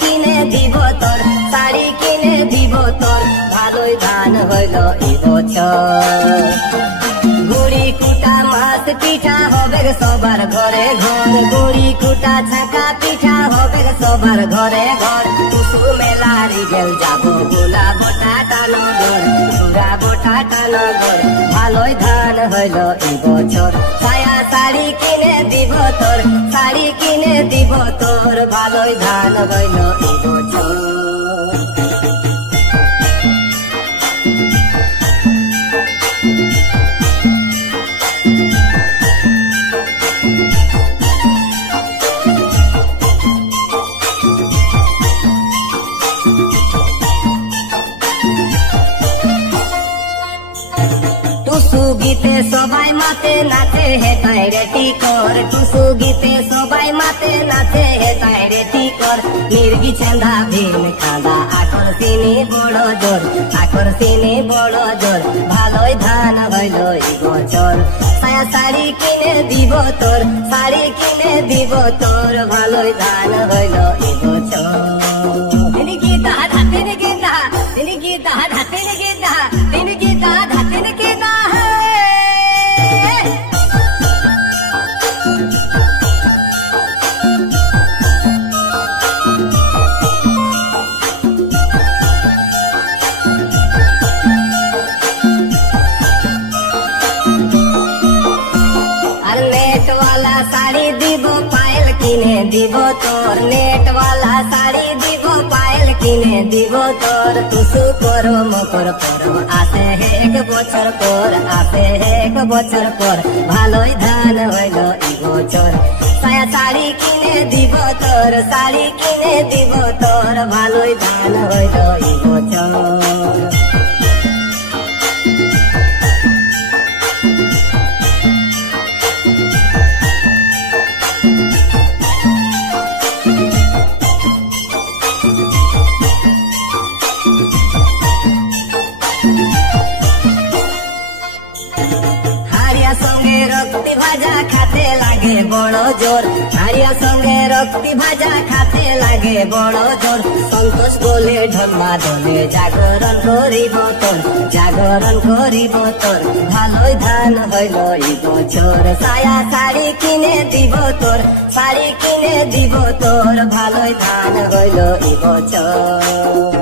কিনে দিব তোর, শাড়ি কিনে দিব তোর, ভালোই ধান হইল এই বছর। গুড়ি কুটা মাছ পিঠা হবে সবার ঘরে ঘর, গুড়ি কুটা ছাকা পিঠা হবে সবার ঘরে ঘর। টুসু মেলারি গেল যাবো গোলা বোটা নগর, গোলা বোটা নগর, ভালোই ধান হইল এই বছর। ছায়া শাড়ি কিনে দিব তোর, শাড়ি কিনে দিব তোর, ভালোই ধান হইল এই বছর। টুসু গীতে সবাই মাতে নাচে হে তাইরেটি কর, টুসু গীতে সবাই মাতে নাচে হে তাইরেটি কর। মির্গি চাঁদা ভীম খাঁদা আকর্ষিনী বড় জোর, আকর্ষিনী বড় জোর, ভালোই ধান হইল এই বছর। ছায়া শাড়ি কিনে দিব তোর, শাড়ি কিনে দিব তোর, ভালোই ধান হইল এই বছর। তিনি গীতা ধাতিনি গীতা, তিনি গীতা ধাতিনি গীতা, তিনি গীতা ধাতিনি গীতা। नेट वाला साड़ी দিব পায়েল কিনে দিব তোর, নেট वाला साड़ी দিব পায়েল কিনে দিব তোর। টুসু করো মকর করো আসে এক বছর পর, আসে এক বছর পর, ভালোই ধান হইল এই বছর। ছায়া শাড়ি কিনে দিব তোর, শাড়ি কিনে দিব তোর, ভালোই ধান হইল এই বছর। সঙ্গে রক্তি ভাজা খাতে লাগে বড় জোর, হারিয়া সঙ্গে রক্তি ভাজা খাতে লাগে বড় জোর। সন্তোষ বলে ঢলমা দলে জাগরণ করিব তোর, জাগরণ করিব তোর, ভালোই ধান হইল এই বছর। ছায়া শাড়ি কিনে দিব তোর, শাড়ি কিনে দিব তোর, ভালোই ধান হইল এই বছর।